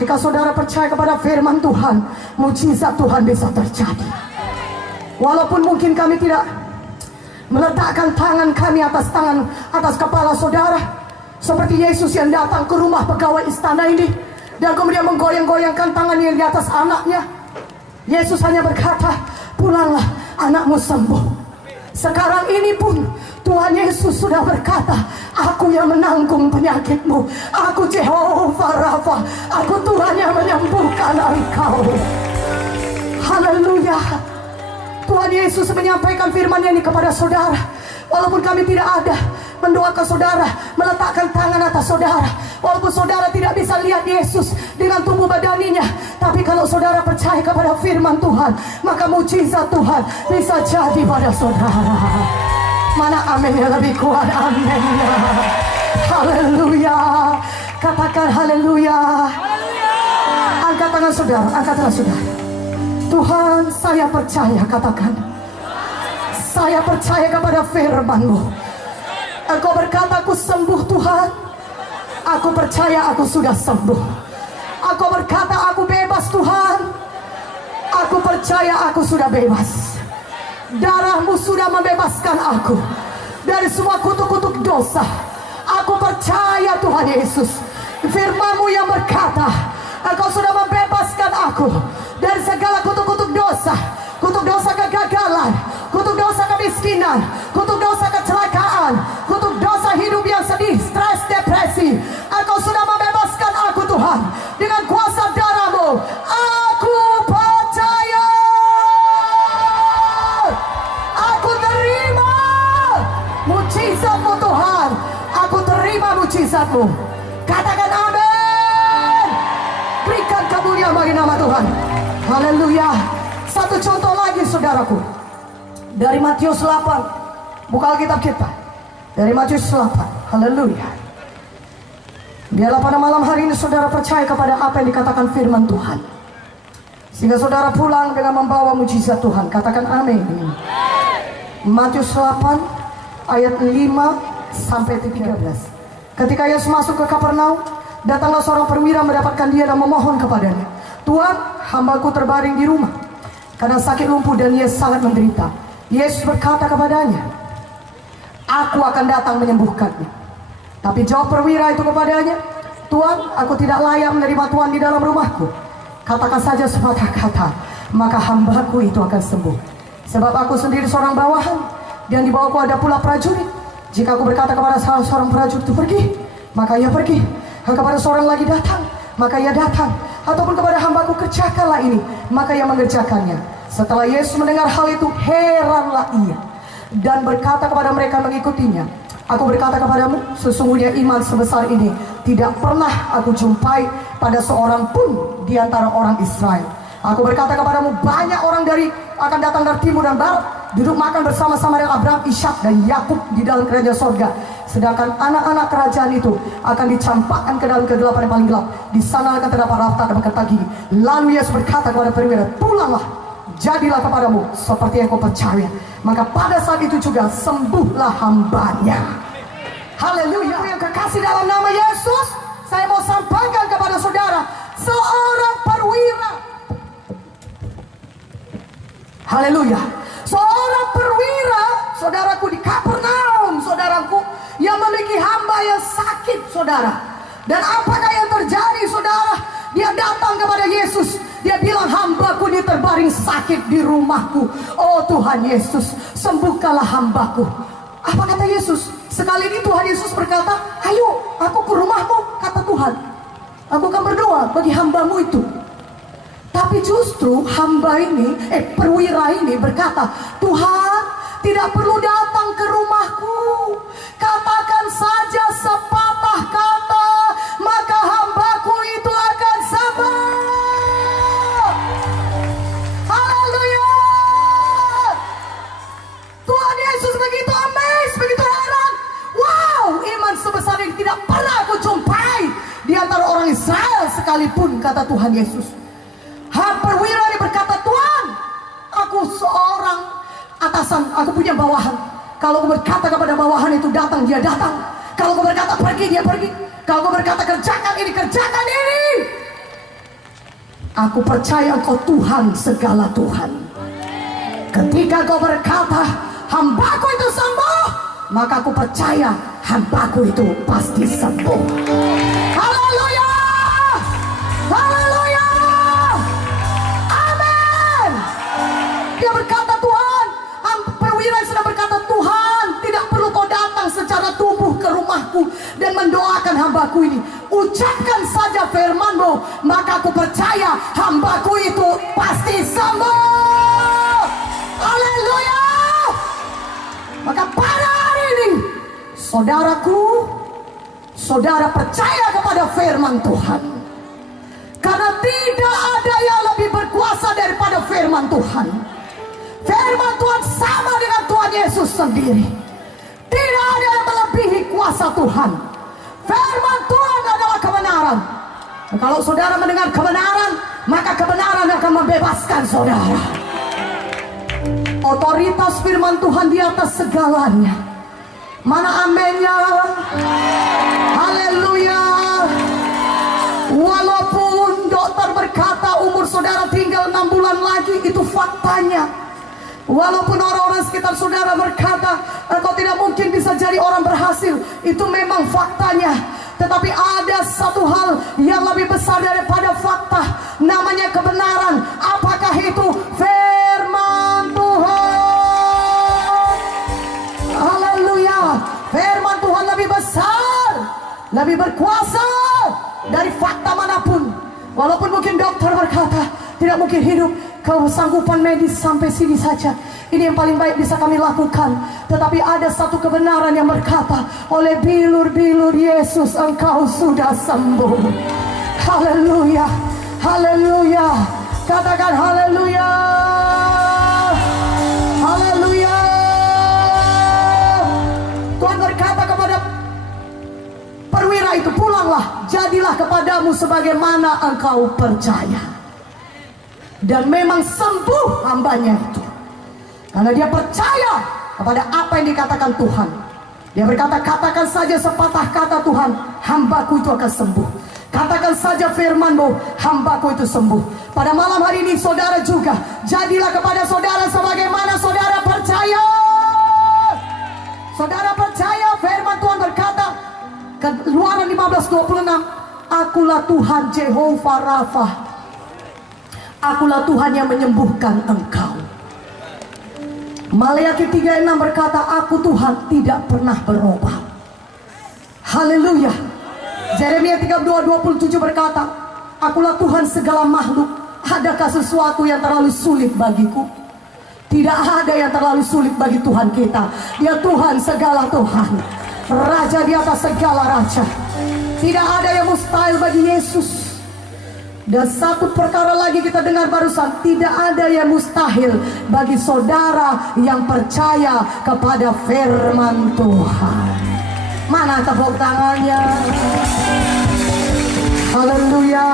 Jika saudara percaya kepada firman Tuhan, mujizat Tuhan bisa terjadi. Walaupun mungkin kami tidak meletakkan tangan kami atas kepala saudara, seperti Yesus yang datang ke rumah pegawai istana ini dan kemudian menggoyang-goyangkan tangannya di atas anaknya. Yesus hanya berkata, pulanglah, anakmu sembuh. Sekarang ini pun Tuhan Yesus sudah berkata, aku yang menanggung penyakitmu, aku Jehovah Rafa, aku Tuhan yang menyembuhkan engkau. Haleluya. Tuhan Yesus menyampaikan firman ini kepada saudara. Walaupun kami tidak ada mendoakan saudara, meletakkan tangan atas saudara, walaupun saudara tidak bisa lihat Yesus dengan tubuh badaninya, tapi kalau saudara percaya kepada firman Tuhan, maka mujizat Tuhan bisa jadi pada saudara. Mana amin yang lebih kuat? Amin. Haleluya. Katakan haleluya. Angkat tangan saudara, angkat tangan saudara. Tuhan, saya percaya, katakan, saya percaya kepada firman-Mu. Engkau berkata aku sembuh Tuhan. Aku percaya aku sudah sembuh. Aku berkata aku bebas Tuhan. Aku percaya aku sudah bebas. Darah-Mu sudah membebaskan aku dari semua kutuk-kutuk dosa. Aku percaya Tuhan Yesus, firman-Mu yang berkata Engkau sudah membebaskan aku dari segala kutuk-kutuk dosa. Kutuk dosa kegagalan, kutuk dosa kemiskinan, kutuk dosa kecelakaan, kutuk dosa hidup yang sedih, stres, depresi. Engkau sudah membebaskan aku Tuhan dengan kuasa darah-Mu. Aku percaya. Aku terima mujizat-Mu Tuhan. Aku terima mujizat-Mu. Katakan amin. Berikan kemuliaan bagi nama Tuhan. Haleluya. Satu contoh lagi saudaraku, dari Matius 8. Buka Alkitab kita dari Matius 8. Haleluya. Biarlah pada malam hari ini saudara percaya kepada apa yang dikatakan firman Tuhan, sehingga saudara pulang dengan membawa mujizat Tuhan. Katakan amin. Matius 8 ayat 5 sampai 13. Ketika Yesus masuk ke Kapernaum, datanglah seorang perwira mendapatkan dia dan memohon kepadanya, Tuhan, hambaku terbaring di rumah karena sakit lumpuh dan ia sangat menderita. Yesus berkata kepadanya, aku akan datang menyembuhkannya. Tapi jawab perwira itu kepadanya, Tuhan, aku tidak layak menerima Tuhan di dalam rumahku. Katakan saja sepatah kata, maka hambaku itu akan sembuh. Sebab aku sendiri seorang bawahan, dan di bawahku ada pula prajurit. Jika aku berkata kepada salah seorang prajurit itu pergi, maka ia pergi. Dan kepada seorang lagi datang, maka ia datang. Ataupun kepada hambaku kerjakanlah ini, maka ia mengerjakannya. Setelah Yesus mendengar hal itu, heranlah ia dan berkata kepada mereka mengikutinya, aku berkata kepadamu, sesungguhnya iman sebesar ini tidak pernah aku jumpai pada seorang pun di antara orang Israel. Aku berkata kepadamu, banyak orang akan datang dari timur dan barat, duduk makan bersama-sama dengan Abraham, Ishak dan Yakub di dalam kerajaan sorga. Sedangkan anak-anak kerajaan itu akan dicampakkan ke dalam kegelapan yang paling gelap. Di sana akan terdapat rafta dan berkata gini. Lalu Yesus berkata kepada perwira, pulanglah, jadilah kepadamu seperti yang kau percaya. Maka pada saat itu juga sembuhlah hambanya. Haleluya. Yang kekasih dalam nama Yesus, saya mau sampaikan kepada saudara, seorang perwira. Haleluya. Seorang perwira, saudaraku, di Kapernaum, saudaraku, yang memiliki hamba yang sakit, saudara. Dan apakah yang terjadi, saudara? Dia datang kepada Yesus. Dia bilang, hambaku ini terbaring sakit di rumahku. Oh Tuhan Yesus, sembuhkanlah hambaku. Apa kata Yesus? Sekali ini Tuhan Yesus berkata, ayo aku ke rumahmu, kata Tuhan. Aku akan berdoa bagi hambamu itu. Tapi justru hamba ini, perwira ini berkata, Tuhan, tidak perlu datang ke rumahku. Katakan saja sepatah kata, maka hambaku itu akan sembuh. Haleluya. Tuhan Yesus begitu amazed, begitu heran. Wow, iman sebesar ini tidak pernah aku jumpai di antara orang Israel sekalipun, kata Tuhan Yesus. Perwira ini berkata, Tuhan, aku seorang atasan, aku punya bawahan. Kalau aku berkata kepada bawahan itu datang, dia datang. Kalau aku berkata pergi, dia pergi. Kalau aku berkata kerjakan ini, kerjakan ini. Aku percaya Engkau Tuhan segala Tuhan. Ketika Kau berkata hambaku itu sembuh, maka aku percaya hambaku itu pasti sembuh. Haleluya, haleluya, amin. Dia berkata, Tuhan, perwira sudah berkata, Tuhan, tidak perlu Kau datang secara tubuh ke rumahku dan mendoakan hambaku ini. Ucapkan saja firman-Mu, maka aku percaya hambaku itu pasti sembuh. Haleluya. Maka pada hari ini, saudaraku, saudara percaya kepada firman Tuhan. Karena tidak ada yang lebih berkuasa daripada firman Tuhan. Firman Tuhan sama dengan Tuhan Yesus sendiri. Tidak ada yang melebihi kuasa Tuhan. Firman Tuhan adalah kebenaran. Dan kalau saudara mendengar kebenaran, maka kebenaran akan membebaskan saudara. Otoritas firman Tuhan di atas segalanya. Mana amennya? Haleluya. Walaupun dokter berkata umur saudara tinggal 6 bulan lagi, itu faktanya. Walaupun orang-orang sekitar saudara berkata engkau tidak mungkin bisa jadi orang berhasil, itu memang faktanya. Tetapi ada satu hal yang lebih besar daripada fakta, namanya kebenaran. Apakah itu? Firman Tuhan. Haleluya. Firman Tuhan lebih besar, lebih berkuasa dari fakta manapun. Walaupun mungkin dokter berkata tidak mungkin hidup, kesanggupan medis sampai sini saja, ini yang paling baik bisa kami lakukan. Tetapi ada satu kebenaran yang berkata, oleh bilur-bilur Yesus engkau sudah sembuh. Haleluya, haleluya. Katakan haleluya, haleluya. Tuhan berkata kepada perwira itu, pulanglah, jadilah kepadamu sebagaimana engkau percaya. Dan memang sembuh hambanya itu, karena dia percaya kepada apa yang dikatakan Tuhan. Dia berkata, katakan saja sepatah kata Tuhan, hambaku itu akan sembuh. Katakan saja firman-Mu, hambaku itu sembuh. Pada malam hari ini saudara juga, jadilah kepada saudara sebagaimana saudara percaya. Saudara percaya firman Tuhan berkata, Keluaran 15:26, akulah Tuhan Jehovah Rafa, akulah Tuhan yang menyembuhkan engkau. Maleakhi 3:6 berkata, aku Tuhan tidak pernah berubah. Haleluya. Yeremia 32:27 berkata, akulah Tuhan segala makhluk. Adakah sesuatu yang terlalu sulit bagiku? Tidak ada yang terlalu sulit bagi Tuhan kita. Dia Tuhan segala Tuhan, Raja di atas segala raja. Tidak ada yang mustahil bagi Yesus. Dan satu perkara lagi kita dengar barusan, tidak ada yang mustahil bagi saudara yang percaya kepada firman Tuhan. Mana tepuk tangannya? Haleluya.